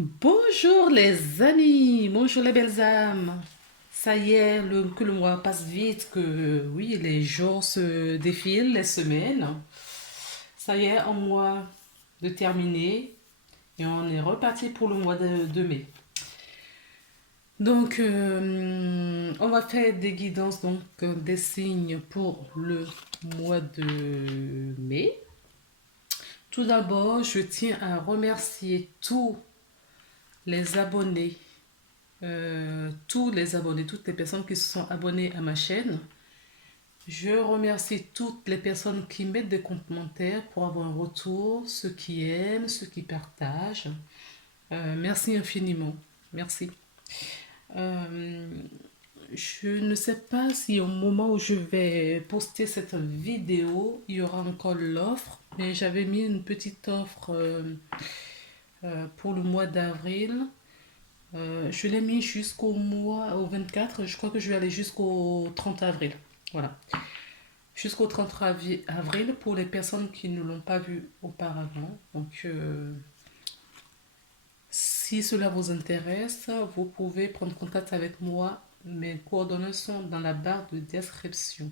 Bonjour les amis, bonjour les belles âmes. Ça y est, que le mois passe vite, que oui, les jours se défilent, les semaines. Ça y est, un mois de terminé et on est reparti pour le mois de mai. Donc, on va faire des guidances, donc des signes pour le mois de mai. Tout d'abord, je tiens à remercier les tous les abonnés, toutes les personnes qui se sont abonnées à ma chaîne. Je remercie toutes les personnes qui mettent des commentaires pour avoir un retour, ceux qui aiment, ceux qui partagent. Merci infiniment. Merci. Euh, je ne sais pas si au moment où je vais poster cette vidéo, il y aura encore l'offre, mais j'avais mis une petite offre pour le mois d'avril. Je l'ai mis au 24. Je crois que je vais aller jusqu'au 30 avril. Voilà. Jusqu'au 30 avril pour les personnes qui ne l'ont pas vu auparavant. Donc, si cela vous intéresse, vous pouvez prendre contact avec moi. Mes coordonnées sont dans la barre de description.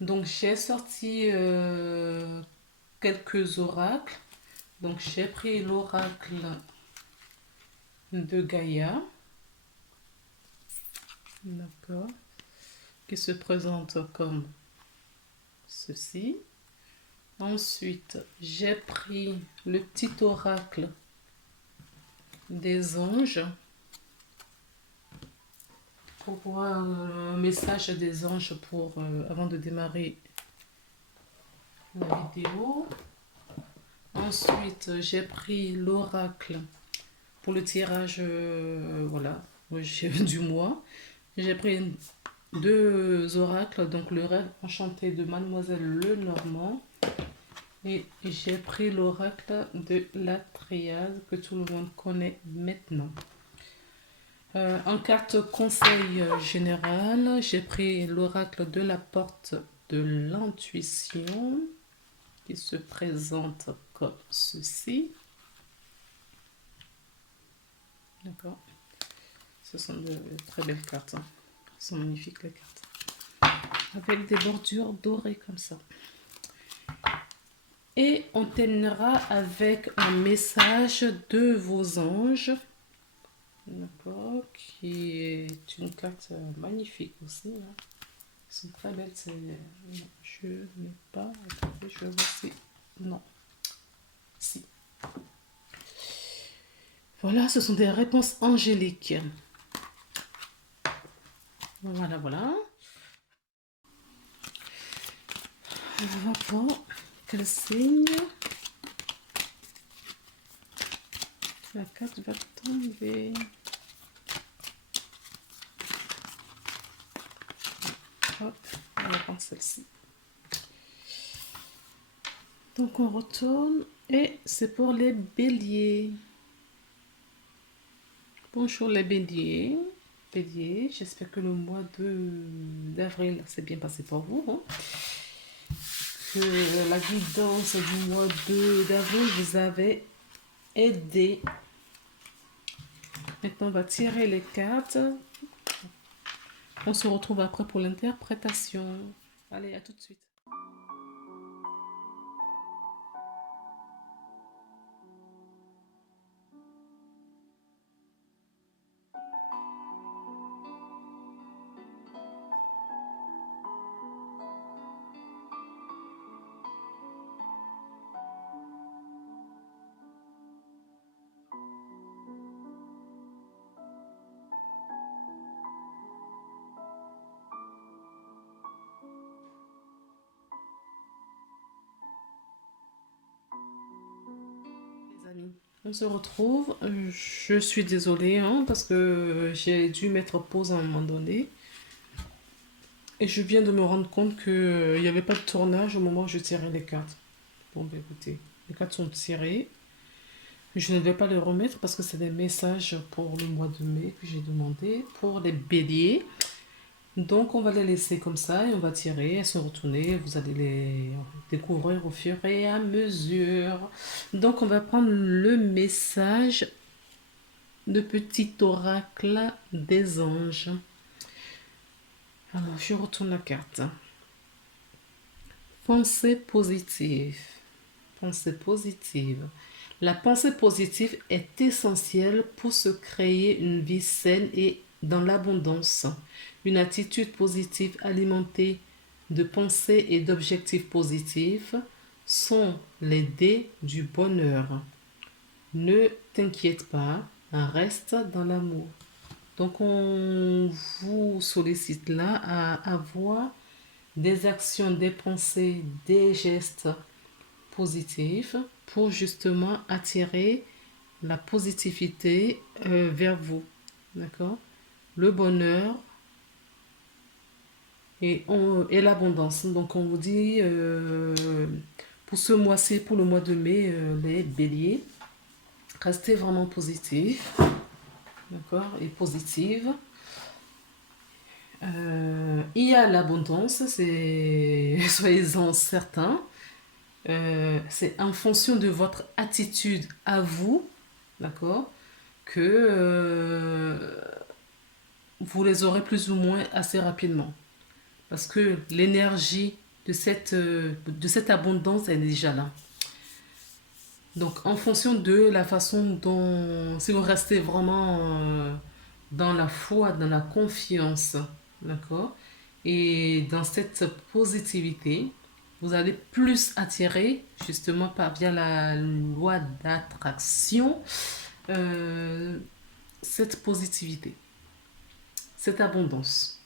Donc, j'ai sorti quelques oracles. Donc, j'ai pris l'oracle de Gaïa. D'accord. Qui se présente comme ceci. Ensuite, j'ai pris le petit oracle des anges pour voir le message des anges avant de démarrer la vidéo. Ensuite, j'ai pris l'oracle pour le tirage voilà, du mois. J'ai pris deux oracles, donc le rêve enchanté de Mademoiselle Lenormand. Et j'ai pris l'oracle de la triade que tout le monde connaît maintenant. En carte conseil général, j'ai pris l'oracle de la porte de l'intuition qui se présente comme ceci. D'accord. Ce sont de très belles cartes. Hein. Ce sont magnifiques les cartes. Avec des bordures dorées comme ça. Et on terminera avec un message de vos anges. D'accord, qui est une carte magnifique aussi. Hein. Elles sont très belles. Non, je n'ai pas. Attendez, je vais voir si. Non. Si. Voilà, ce sont des réponses angéliques. Voilà, voilà. On va voir quel signe. La carte va tomber. Hop, on va prendre celle-ci. Donc on retourne et c'est pour les béliers. Bonjour les béliers. Bélier, j'espère que le mois d'avril s'est bien passé pour vous. Hein. Que la guidance du mois d'avril vous avait aidé. Maintenant, on va tirer les cartes. On se retrouve après pour l'interprétation. Allez, à tout de suite. Les amis, on se retrouve. Je suis désolée hein, parce que j'ai dû mettre pause à un moment donné. Et je viens de me rendre compte qu'il n'y avait pas de tournage au moment où je tirais les cartes. Bon, ben écoutez, les cartes sont tirées. Je ne vais pas les remettre parce que c'est des messages pour le mois de mai que j'ai demandé pour les béliers. Donc, on va les laisser comme ça et on va tirer, elles sont retournées. Vous allez les découvrir au fur et à mesure. Donc, on va prendre le message de petit oracle des anges. Alors, je retourne la carte. Pensée positive. Pensée positive. La pensée positive est essentielle pour se créer une vie saine et dans l'abondance. Une attitude positive alimentée de pensées et d'objectifs positifs sont les dés du bonheur. Ne t'inquiète pas, reste dans l'amour. Donc on vous sollicite là à avoir des actions, des pensées, des gestes positifs pour justement attirer la positivité vers vous. D'accord? Le bonheur et l'abondance. Donc on vous dit pour ce mois-ci, pour le mois de mai, les béliers, restez vraiment positifs. D'accord? Et positive. Il y a l'abondance, c'est soyez-en certains. C'est en fonction de votre attitude à vous, d'accord, que vous les aurez plus ou moins assez rapidement. Parce que l'énergie de cette abondance est déjà là. Donc, en fonction de la façon dont, si vous restez vraiment dans la foi, dans la confiance, d'accord, et dans cette positivité, vous allez plus attirer, justement, via la loi d'attraction, euh, cette positivité, cette abondance.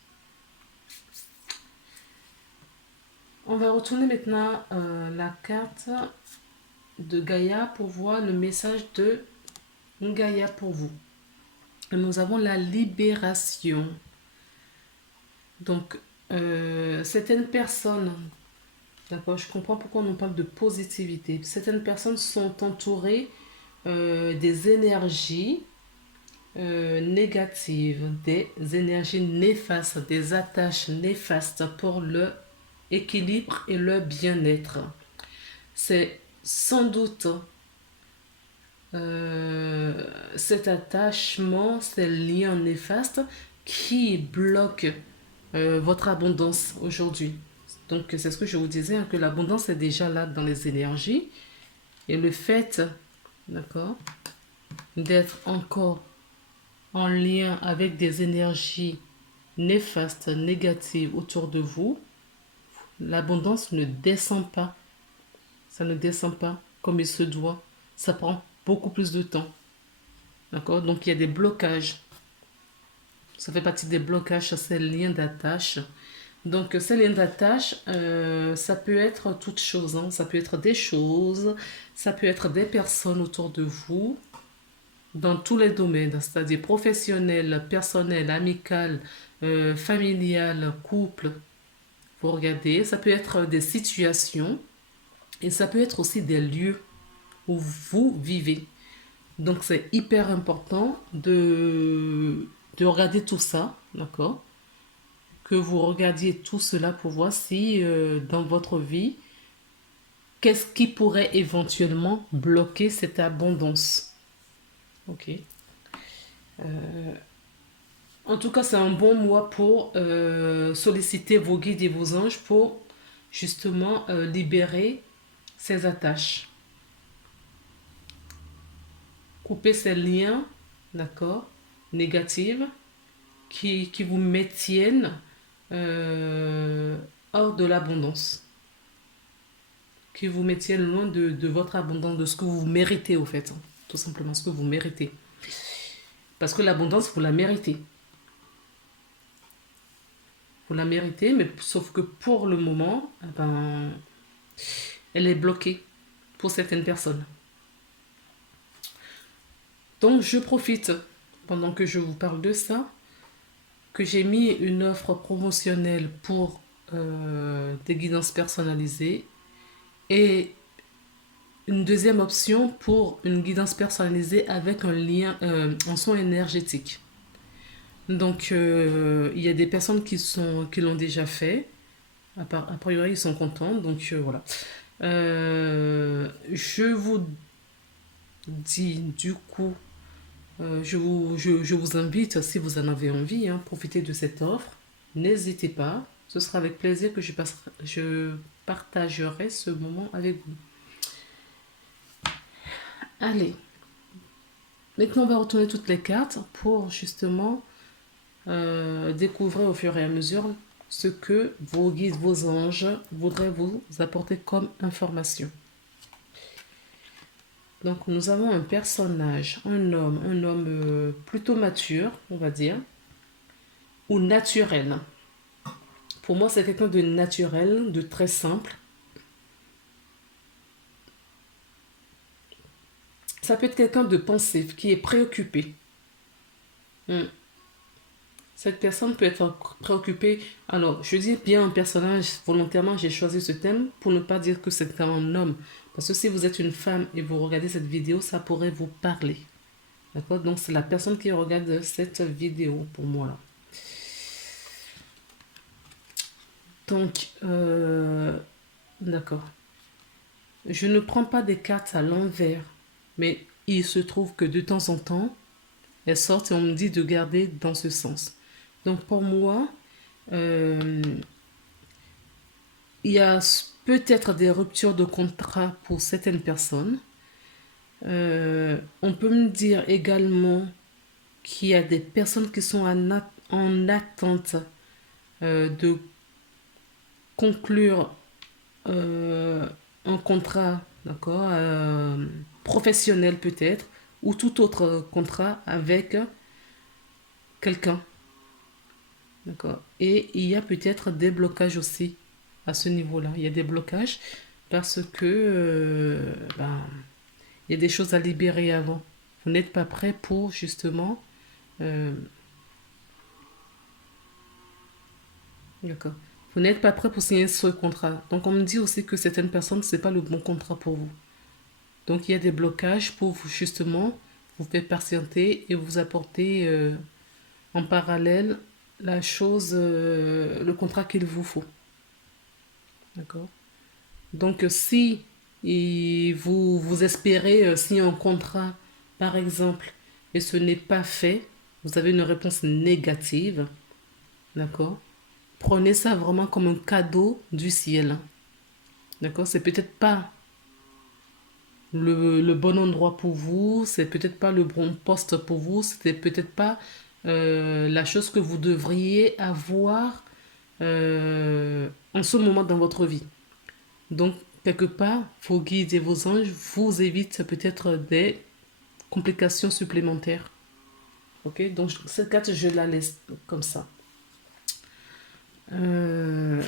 On va retourner maintenant la carte de Gaïa pour voir le message de Gaïa pour vous. Nous avons la libération. Donc, certaines personnes, d'accord, je comprends pourquoi on nous parle de positivité. Certaines personnes sont entourées des énergies négatives, des énergies néfastes, des attaches néfastes pour leur équilibre et leur bien-être. C'est sans doute cet attachement, ces liens néfastes qui bloquent votre abondance aujourd'hui. Donc, c'est ce que je vous disais, hein, que l'abondance est déjà là dans les énergies. Et le fait, d'accord, d'être encore en lien avec des énergies néfastes, négatives autour de vous, l'abondance ne descend pas. Ça ne descend pas comme il se doit. Ça prend beaucoup plus de temps. D'accord? Donc, il y a des blocages. Ça fait partie des blocages sur ces liens d'attache. Donc, ces liens d'attache, ça peut être toutes choses, hein. Ça peut être des choses, ça peut être des personnes autour de vous, dans tous les domaines, c'est-à-dire professionnel, personnel, amical, familial, couple. Vous regardez, ça peut être des situations et ça peut être aussi des lieux où vous vivez. Donc, c'est hyper important de regarder tout ça, d'accord? Que vous regardiez tout cela pour voir si dans votre vie, qu'est-ce qui pourrait éventuellement bloquer cette abondance. Ok. En tout cas, c'est un bon mois pour solliciter vos guides et vos anges pour justement libérer ces attaches, couper ces liens, d'accord, négatifs qui vous maintiennent euh, hors de l'abondance, qui vous maintiennent loin de votre abondance, de ce que vous méritez au fait, hein. Tout simplement ce que vous méritez. Parce que l'abondance, vous la méritez. Vous la méritez, mais sauf que pour le moment, eh ben, elle est bloquée pour certaines personnes. Donc je profite, pendant que je vous parle de ça, que j'ai mis une offre promotionnelle pour des guidances personnalisées et une deuxième option pour une guidance personnalisée avec un lien, un son énergétique. Donc, il y a des personnes qui l'ont déjà fait. A priori, ils sont contents. Donc, voilà. Je vous dis, du coup, je vous invite, si vous en avez envie, hein, profitez de cette offre. N'hésitez pas. Ce sera avec plaisir que je partagerai ce moment avec vous. Allez, maintenant on va retourner toutes les cartes pour justement découvrir au fur et à mesure ce que vos guides, vos anges voudraient vous apporter comme information. Donc nous avons un personnage, un homme plutôt mature, on va dire, ou naturel. Pour moi, c'est quelqu'un de naturel, de très simple. Ça peut être quelqu'un de pensif, qui est préoccupé. Hmm. Cette personne peut être préoccupée. Alors, je dis bien un personnage, volontairement, j'ai choisi ce thème pour ne pas dire que c'est un homme. Parce que si vous êtes une femme et vous regardez cette vidéo, ça pourrait vous parler. D'accord? Donc, c'est la personne qui regarde cette vidéo pour moi là. Donc, d'accord. Je ne prends pas des cartes à l'envers, mais il se trouve que de temps en temps, elles sortent et on me dit de garder dans ce sens. Donc, pour moi, euh, il y a peut-être des ruptures de contrat pour certaines personnes. On peut me dire également qu'il y a des personnes qui sont en attente de conclure un contrat, d'accord, professionnel peut-être, ou tout autre contrat avec quelqu'un, d'accord. Et il y a peut-être des blocages aussi à ce niveau-là. Il y a des blocages parce que il y a des choses à libérer avant. Vous n'êtes pas prêt pour justement, euh, d'accord. Vous n'êtes pas prêt pour signer ce contrat. Donc on me dit aussi que certaines personnes, c'est pas le bon contrat pour vous. Donc il y a des blocages pour vous, justement vous faire patienter et vous apporter en parallèle la chose, le contrat qu'il vous faut. D'accord. Donc si vous espérez signer un contrat, par exemple, et ce n'est pas fait, vous avez une réponse négative, d'accord. Prenez ça vraiment comme un cadeau du ciel. D'accord. C'est peut-être pas le bon endroit pour vous, c'est peut-être pas le bon poste pour vous, c'était peut-être pas la chose que vous devriez avoir en ce moment dans votre vie. Donc, quelque part, vos guides et vos anges vous évitent peut-être des complications supplémentaires. Ok, donc cette carte, je la laisse comme ça. Euh,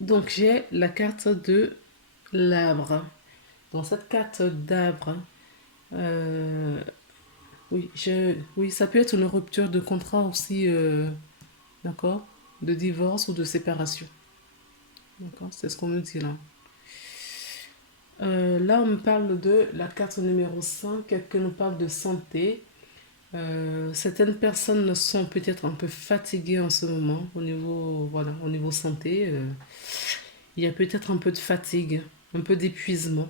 donc, j'ai la carte de l'arbre. Dans cette carte d'arbre, euh, oui, ça peut être une rupture de contrat aussi, d'accord, de divorce ou de séparation. D'accord, c'est ce qu'on me dit là. Là, on me parle de la carte numéro 5 qui nous parle de santé. Certaines personnes sont peut-être un peu fatiguées en ce moment au niveau, voilà, au niveau santé. Il y a peut-être un peu de fatigue, un peu d'épuisement.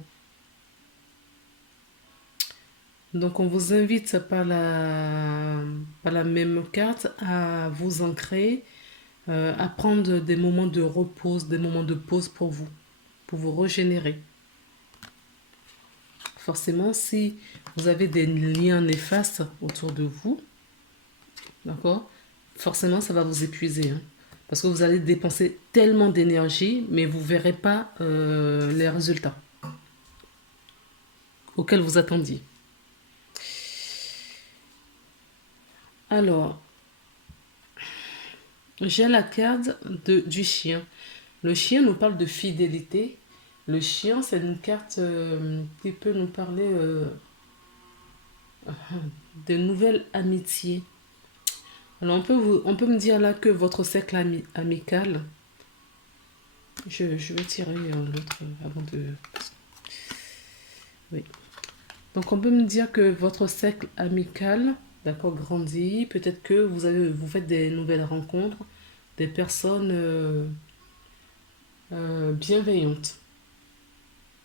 Donc, on vous invite par la même carte à vous ancrer, à prendre des moments de repos, des moments de pause pour vous régénérer. Forcément, si vous avez des liens néfastes autour de vous, d'accord, forcément, ça va vous épuiser. Hein, parce que vous allez dépenser tellement d'énergie, mais vous ne verrez pas les résultats auxquels vous attendiez. Alors, j'ai la carte du chien. Le chien nous parle de fidélité. Le chien, c'est une carte qui peut nous parler de nouvelles amitiés. Alors, on peut me dire là que votre cercle amical, je vais tirer l'autre avant de... Oui. Donc, on peut me dire que votre cercle amical d'accord, grandit. Peut-être que vous faites des nouvelles rencontres, des personnes bienveillantes,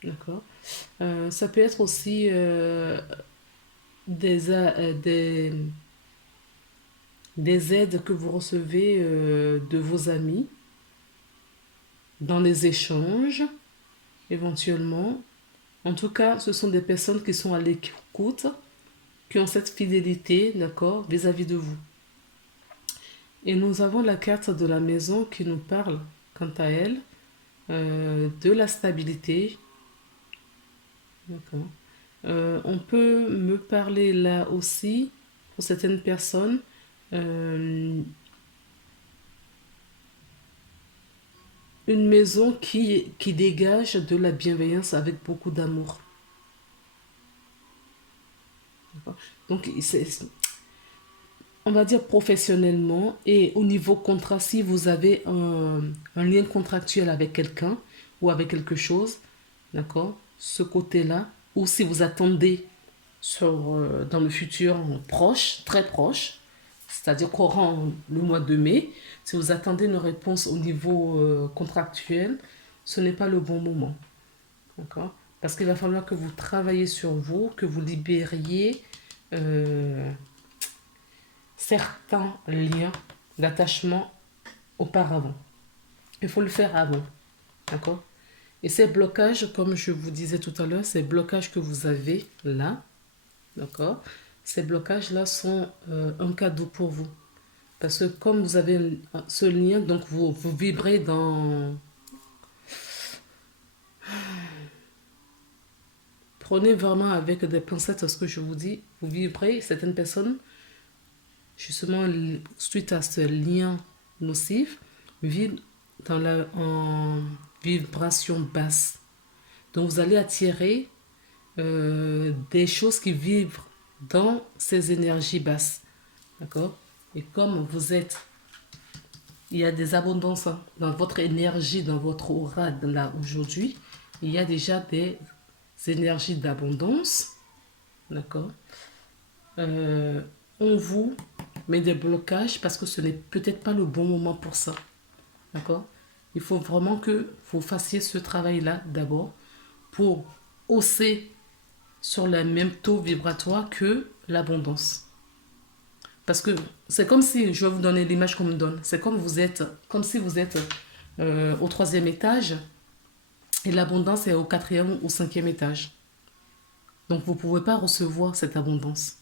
d'accord. Ça peut être aussi des aides que vous recevez de vos amis dans les échanges, éventuellement. En tout cas, ce sont des personnes qui sont à l'écoute, qui ont cette fidélité, d'accord, vis-à-vis de vous. Et nous avons la carte de la maison qui nous parle, quant à elle, de la stabilité, d'accord. On peut me parler là aussi, pour certaines personnes, euh, une maison qui dégage de la bienveillance avec beaucoup d'amour. D'accord. Donc, on va dire professionnellement et au niveau contrat, si vous avez un lien contractuel avec quelqu'un ou avec quelque chose, d'accord, ce côté-là, ou si vous attendez dans le futur proche, très proche, c'est-à-dire courant le mois de mai, si vous attendez une réponse au niveau contractuel, ce n'est pas le bon moment. D'accord. Parce qu'il va falloir que vous travaillez sur vous, que vous libériez euh, certains liens d'attachement auparavant. Il faut le faire avant. D'accord. Et ces blocages, comme je vous disais tout à l'heure, ces blocages que vous avez là, d'accord, ces blocages-là sont un cadeau pour vous. Parce que comme vous avez ce lien, donc vous vibrez dans... Prenez vraiment avec des pincettes ce que je vous dis. Vous vibrez, certaines personnes, justement, suite à ce lien nocif, vivent en vibration basse. Donc vous allez attirer des choses qui vivent dans ces énergies basses. D'accord. Et comme vous êtes, il y a des abondances dans votre énergie, dans votre aura là aujourd'hui, il y a déjà des énergies d'abondance. D'accord. Euh, on vous met des blocages parce que ce n'est peut-être pas le bon moment pour ça. D'accord. Il faut vraiment que vous fassiez ce travail-là d'abord pour hausser sur le même taux vibratoire que l'abondance. Parce que c'est comme si, je vais vous donner l'image qu'on me donne, c'est comme si vous êtes au troisième étage et l'abondance est au quatrième ou cinquième étage. Donc vous ne pouvez pas recevoir cette abondance.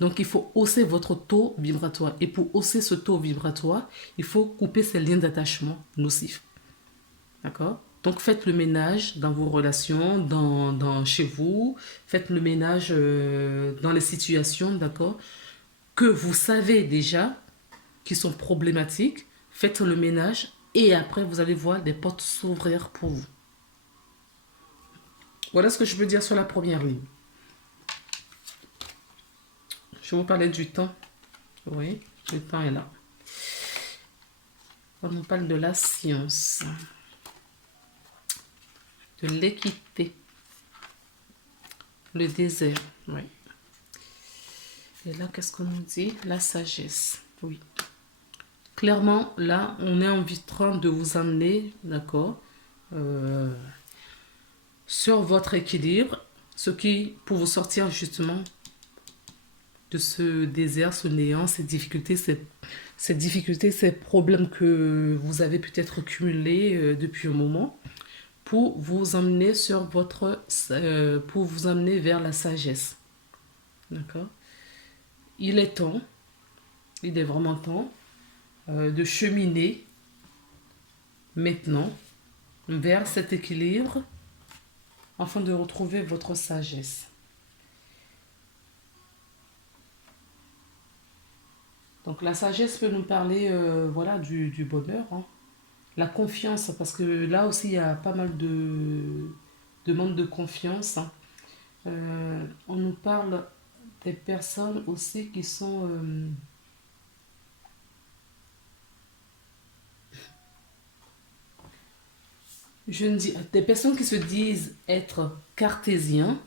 Donc il faut hausser votre taux vibratoire. Et pour hausser ce taux vibratoire, il faut couper ces liens d'attachement nocifs. D'accord. Donc faites le ménage dans vos relations, chez vous. Faites le ménage dans les situations, d'accord, que vous savez déjà qui sont problématiques. Faites le ménage et après vous allez voir des portes s'ouvrir pour vous. Voilà ce que je peux dire sur la première ligne. Je vous parlais du temps. Oui, le temps est là. On nous parle de la science, de l'équité, le désert. Oui. Et là, qu'est-ce qu'on nous dit? La sagesse. Oui. Clairement, là, on est en train de vous amener, d'accord, euh, sur votre équilibre, ce qui, pour vous sortir justement de ce désert, ce néant, ces problèmes que vous avez peut-être cumulés depuis un moment, pour vous emmener pour vous amener vers la sagesse. D'accord. Il est temps, il est vraiment temps de cheminer maintenant vers cet équilibre afin de retrouver votre sagesse. Donc la sagesse peut nous parler voilà, du bonheur, hein. La confiance, parce que là aussi il y a pas mal de manque de confiance, hein. On nous parle des personnes aussi qui sont... je ne dis, des personnes qui se disent être cartésiens,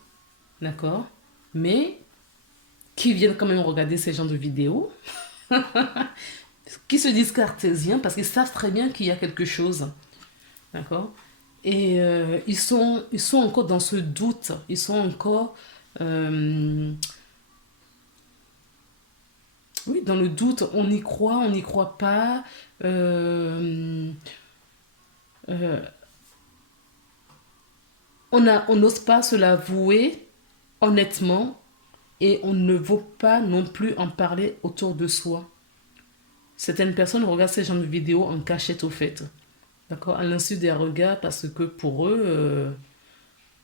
d'accord, mais qui viennent quand même regarder ces genres de vidéos, qui se disent cartésiens parce qu'ils savent très bien qu'il y a quelque chose. D'accord? Et ils sont encore dans ce doute. Ils sont encore euh, oui, dans le doute. On n'y croit pas. Euh, euh, on n'ose pas se l'avouer honnêtement et on ne veut pas non plus en parler autour de soi. Certaines personnes regardent ces genres de vidéos en cachette au fait. D'accord? À l'insu des regards parce que pour eux,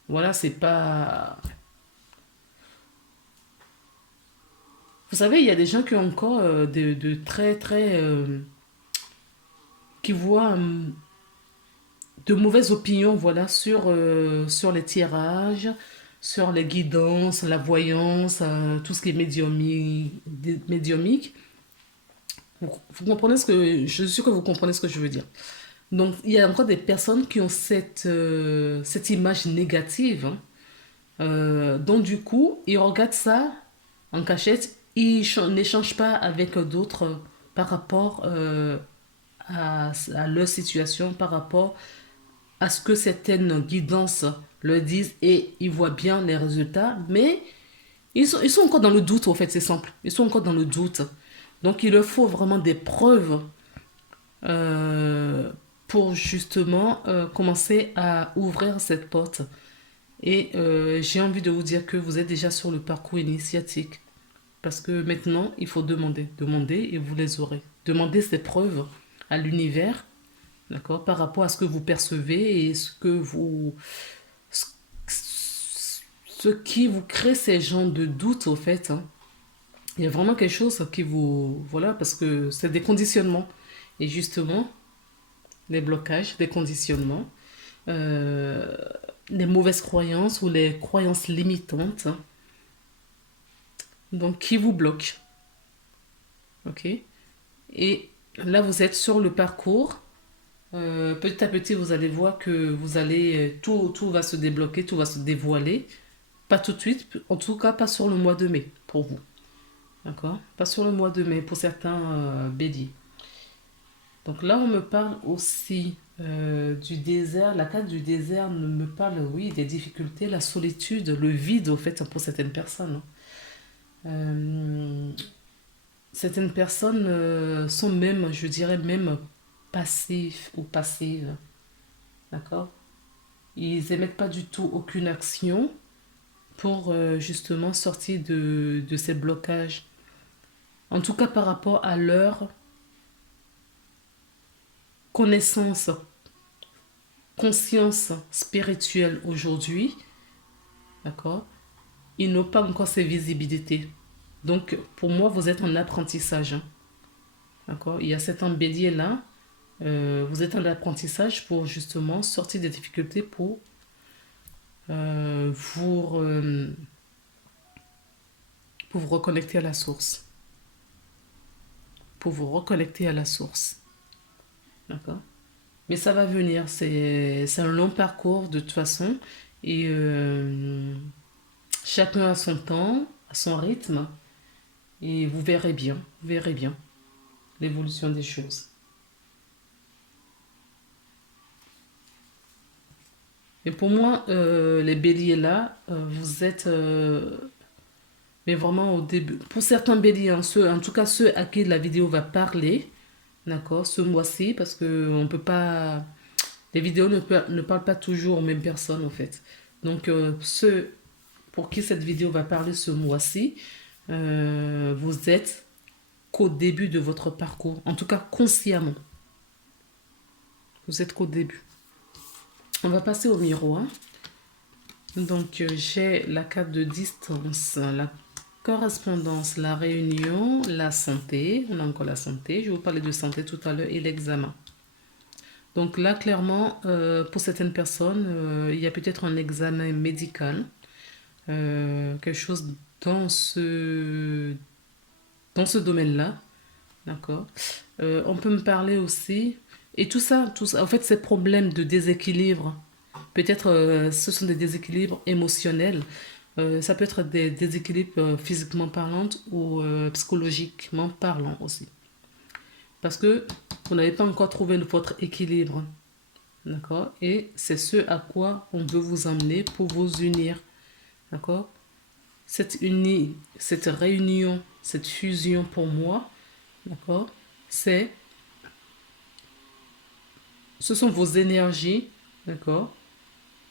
voilà, c'est pas. Vous savez, il y a des gens qui ont encore de très, très. Qui voient de mauvaises opinions, voilà, sur les tirages, sur les guidances, la voyance, tout ce qui est médiumique. Vous comprenez ce que. Je suis sûr que vous comprenez ce que je veux dire. Donc, il y a encore des personnes qui ont cette image négative, hein. Donc, du coup, ils regardent ça en cachette, ils n'échangent pas avec d'autres par rapport à leur situation, par rapport à ce que certaines guidances leur disent et ils voient bien les résultats, mais ils sont encore dans le doute, au fait, c'est simple. Ils sont encore dans le doute. Donc, il leur faut vraiment des preuves euh, pour justement commencer à ouvrir cette porte. Et j'ai envie de vous dire que vous êtes déjà sur le parcours initiatique. Parce que maintenant, il faut demander. Demander et vous les aurez. Demandez ces preuves à l'univers, d'accord, par rapport à ce que vous percevez et ce qui vous crée ces genres de doutes, au fait, hein. Il y a vraiment quelque chose qui vous. Voilà, parce que c'est des conditionnements. Et justement, les blocages, des conditionnements, euh, les mauvaises croyances ou les croyances limitantes, hein, donc qui vous bloquent. Ok? Et là, vous êtes sur le parcours. Petit à petit, vous allez voir que tout va se débloquer, tout va se dévoiler. Pas tout de suite, en tout cas pas sur le mois de mai pour vous. D'accord? Pas sur le mois de mai pour certains béliers. Donc là, on me parle aussi du désert. La carte du désert me parle, oui, des difficultés, la solitude, le vide, au fait, pour certaines personnes. Euh, Certaines personnes sont même, je dirais même, passifs ou passives. D'accord? Ils émettent pas du tout aucune action pour justement sortir de ces blocages. En tout cas, par rapport à leur connaissance, conscience spirituelle aujourd'hui, d'accord? Ils n'ont pas encore ces visibilités. Donc, pour moi, vous êtes en apprentissage, hein. D'accord? Il y a cet embellier-là. Vous êtes en apprentissage pour justement sortir des difficultés pour euh, vous, euh, pour vous reconnecter à la source. Pour vous reconnecter à la source. D'accord? Mais ça va venir. C'est un long parcours de toute façon. Et chacun a son temps, à son rythme. Et vous verrez bien l'évolution des choses. Et pour moi, les béliers là, vous êtes mais vraiment au début. Pour certains béliers, hein, en tout cas ceux à qui la vidéo va parler, d'accord, ce mois-ci, parce que on peut pas. Les vidéos ne parlent pas toujours aux mêmes personnes en fait. Donc ceux pour qui cette vidéo va parler ce mois-ci, vous êtes qu'au début de votre parcours, en tout cas consciemment. Vous êtes qu'au début. On va passer au miroir. Donc, j'ai la carte de distance, la correspondance, la réunion, la santé. On a encore la santé. Je vais vous parler de santé tout à l'heure et l'examen. Donc là, clairement, pour certaines personnes, il y a peut-être un examen médical, quelque chose dans ce domaine-là. D'accord. On peut me parler aussi. Et tout ça, en fait, ces problèmes de déséquilibre, peut-être ce sont des déséquilibres émotionnels. Ça peut être des déséquilibres physiquement parlant ou psychologiquement parlant aussi. Parce que vous n'avez pas encore trouvé votre équilibre. D'accord? Et c'est ce à quoi on veut vous amener pour vous unir. D'accord? Cette réunion, cette fusion pour moi, d'accord? Ce sont vos énergies, d'accord?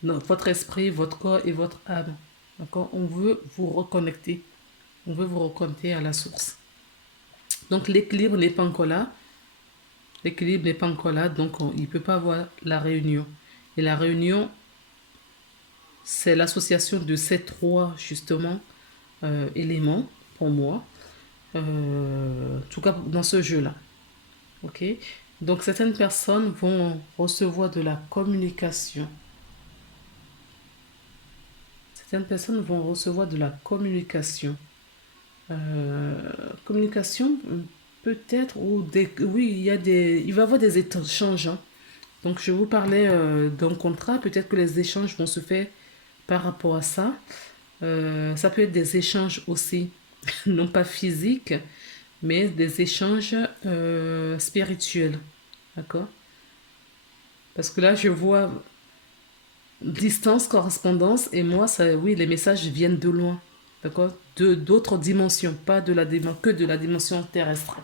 Votre esprit, votre corps et votre âme. D'accord? On veut vous reconnecter. On veut vous reconnecter à la source. Donc l'équilibre n'est pas encore là. L'équilibre n'est pas encore là, donc il ne peut pas avoir la réunion. Et la réunion, c'est l'association de ces trois, justement, éléments, pour moi. En tout cas, dans ce jeu-là. Ok? Donc certaines personnes vont recevoir de la communication. Certaines personnes vont recevoir de la communication. Communication, peut-être, ou des, oui, il va y avoir des échanges. Hein. Donc, je vous parlais d'un contrat. Peut-être que les échanges vont se faire par rapport à ça. Ça peut être des échanges aussi, non pas physiques, mais des échanges spirituels. D'accord? Parce que là, je vois distance, correspondance, et moi, ça, oui, les messages viennent de loin. D'accord? D'autres dimensions, pas de la que de la dimension terrestre.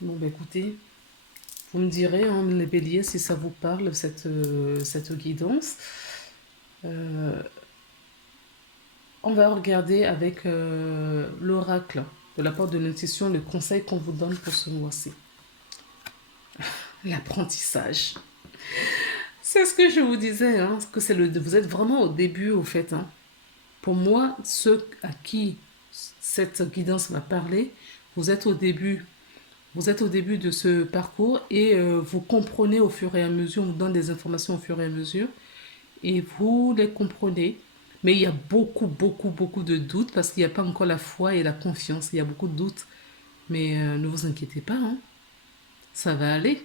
Bon, bah écoutez, vous me direz, hein, les béliers, si ça vous parle, cette guidance. On va regarder avec l'oracle de la part de l'intuition le conseil qu'on vous donne pour ce mois-ci. L'apprentissage. C'est ce que je vous disais, hein, que vous êtes vraiment au début, au fait. Hein. Pour moi, ceux à qui cette guidance va parler, vous êtes au début. Vous êtes au début de ce parcours et vous comprenez au fur et à mesure, on vous donne des informations au fur et à mesure et vous les comprenez. Mais il y a beaucoup, beaucoup, beaucoup de doutes parce qu'il n'y a pas encore la foi et la confiance. Il y a beaucoup de doutes. Mais ne vous inquiétez pas, hein. Ça va aller.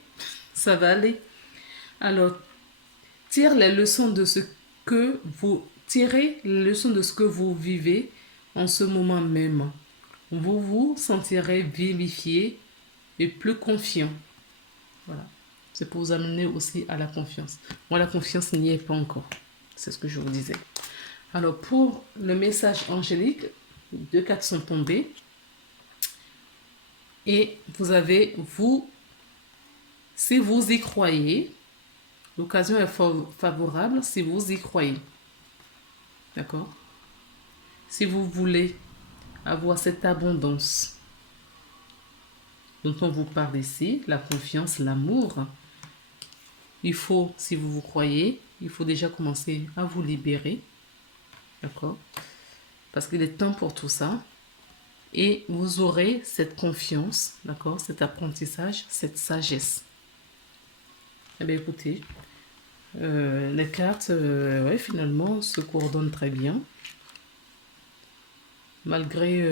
Ça va aller. Alors, tirez les leçons de ce que vous tirez les leçons de ce que vous vivez en ce moment même. Vous vous sentirez vivifié et plus confiant. Voilà. C'est pour vous amener aussi à la confiance. Moi, la confiance n'y est pas encore. C'est ce que je vous disais. Alors, pour le message angélique, 2 cartes sont tombées. Et vous avez, si vous y croyez, l'occasion est favorable si vous y croyez. D'accord? Si vous voulez avoir cette abondance dont on vous parle ici, la confiance, l'amour, il faut, si vous vous croyez, il faut déjà commencer à vous libérer. D'accord? Parce qu'il est temps pour tout ça. Et vous aurez cette confiance, d'accord? Cet apprentissage, cette sagesse. Eh bien, écoutez, les cartes, ouais, finalement, se coordonnent très bien. Malgré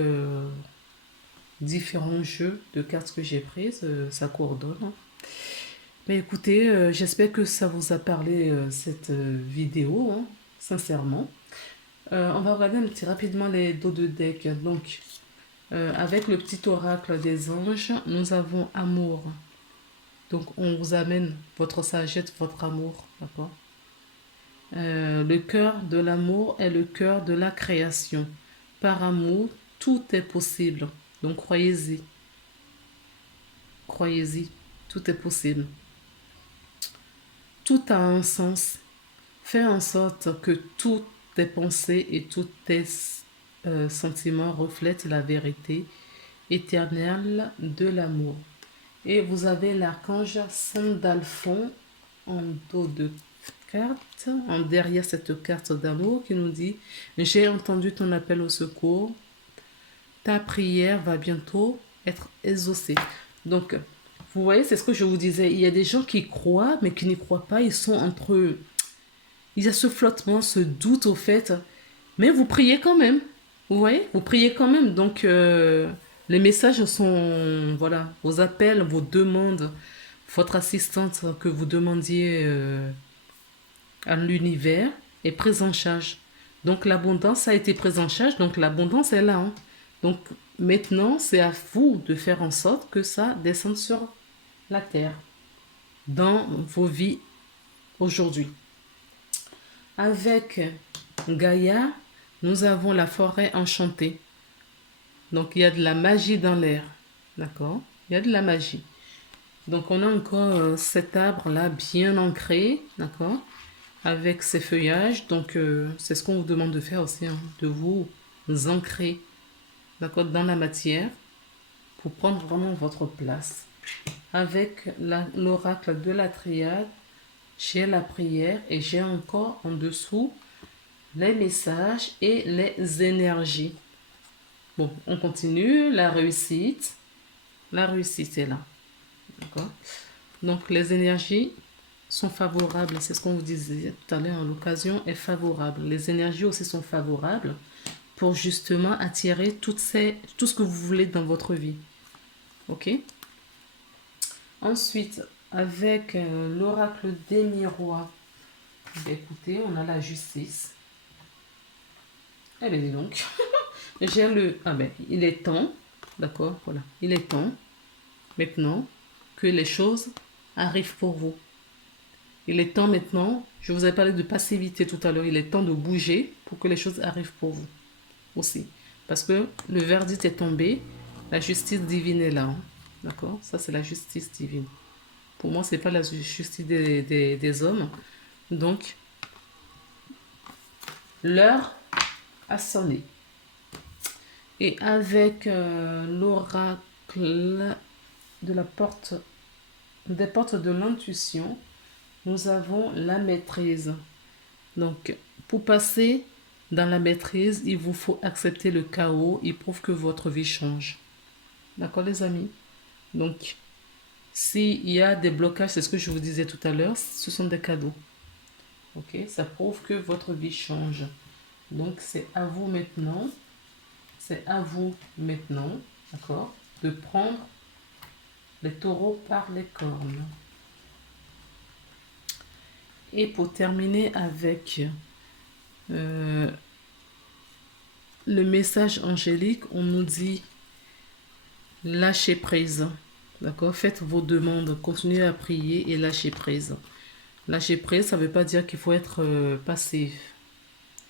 différents jeux de cartes que j'ai prises, ça coordonne. Mais écoutez, j'espère que ça vous a parlé, cette vidéo, hein, sincèrement. On va regarder un petit rapidement les dos de deck. Donc, avec le petit oracle des anges, nous avons amour. Donc, on vous amène votre sagesse, votre amour. D'accord? Le cœur de l'amour est le cœur de la création. Par amour, tout est possible. Donc, croyez-y. Croyez-y. Tout est possible. Tout a un sens. Faites en sorte que toutes tes pensées et tous tes sentiments reflètent la vérité éternelle de l'amour. Et vous avez l'archange Sandalphon en dos de carte, derrière cette carte d'amour qui nous dit: j'ai entendu ton appel au secours, ta prière va bientôt être exaucée. Donc, vous voyez, c'est ce que je vous disais. Il y a des gens qui croient, mais qui n'y croient pas. Ils sont entre eux. Il y a ce flottement, ce doute au fait. Mais vous priez quand même. Vous voyez, vous priez quand même. Donc, les messages sont, voilà, vos appels, vos demandes, votre assistante que vous demandiez à l'univers est prise en charge. Donc l'abondance a été prise en charge, donc l'abondance est là. Hein. Donc maintenant, c'est à vous de faire en sorte que ça descende sur la terre, dans vos vies aujourd'hui. Avec Gaïa, nous avons la forêt enchantée. Donc il y a de la magie dans l'air. D'accord? Il y a de la magie. Donc on a encore cet arbre-là bien ancré. D'accord? Avec ses feuillages. Donc c'est ce qu'on vous demande de faire aussi. Hein, de vous ancrer, d'accord, dans la matière pour prendre vraiment votre place. Avec l'oracle de la triade, j'ai la prière et j'ai encore en dessous les messages et les énergies. Bon, on continue. La réussite. La réussite est là. D'accord? Donc, les énergies sont favorables. C'est ce qu'on vous disait tout à l'heure. L'occasion est favorable. Les énergies aussi sont favorables pour justement attirer tout ce que vous voulez dans votre vie. Ok? Ensuite, avec l'oracle des miroirs, écoutez, on a la justice. Eh bien, dis donc. J'ai le... Ah ben, il est temps, d'accord, voilà. Il est temps, maintenant, que les choses arrivent pour vous. Il est temps maintenant, je vous ai parlé de passivité tout à l'heure, il est temps de bouger pour que les choses arrivent pour vous aussi. Parce que le verdict est tombé, la justice divine est là, hein, d'accord. Ça, c'est la justice divine. Pour moi, ce n'est pas la justice des hommes. Donc, l'heure a sonné. Et avec l'oracle de la porte, des portes de l'intuition, nous avons la maîtrise. Donc, pour passer dans la maîtrise, il vous faut accepter le chaos. Il prouve que votre vie change. D'accord, les amis? Donc, s'il y a des blocages, c'est ce que je vous disais tout à l'heure, ce sont des cadeaux. Ok? Ça prouve que votre vie change. Donc, c'est à vous maintenant. C'est à vous maintenant, d'accord, de prendre les taureaux par les cornes. Et pour terminer avec le message angélique, on nous dit lâchez prise. D'accord? Faites vos demandes, continuez à prier et lâchez prise. Lâcher prise, ça ne veut pas dire qu'il faut être passif.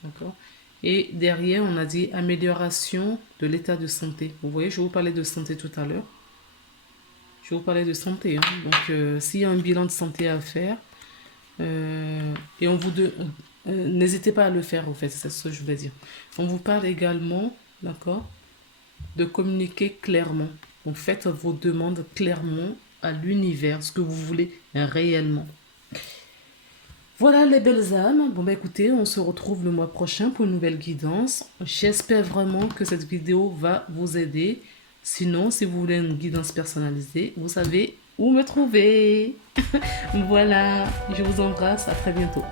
D'accord? Et derrière, on a dit amélioration de l'état de santé. Vous voyez, je vous parlais de santé tout à l'heure. Je vous parlais de santé. Hein. Donc, s'il y a un bilan de santé à faire, et on vous n'hésitez pas à le faire, en fait, c'est ce que je voulais dire. On vous parle également, d'accord, de communiquer clairement. Donc, faites vos demandes clairement à l'univers, ce que vous voulez réellement. Voilà les belles âmes. Bon bah écoutez, on se retrouve le mois prochain pour une nouvelle guidance. J'espère vraiment que cette vidéo va vous aider. Sinon, si vous voulez une guidance personnalisée, vous savez où me trouver. Voilà, je vous embrasse, à très bientôt.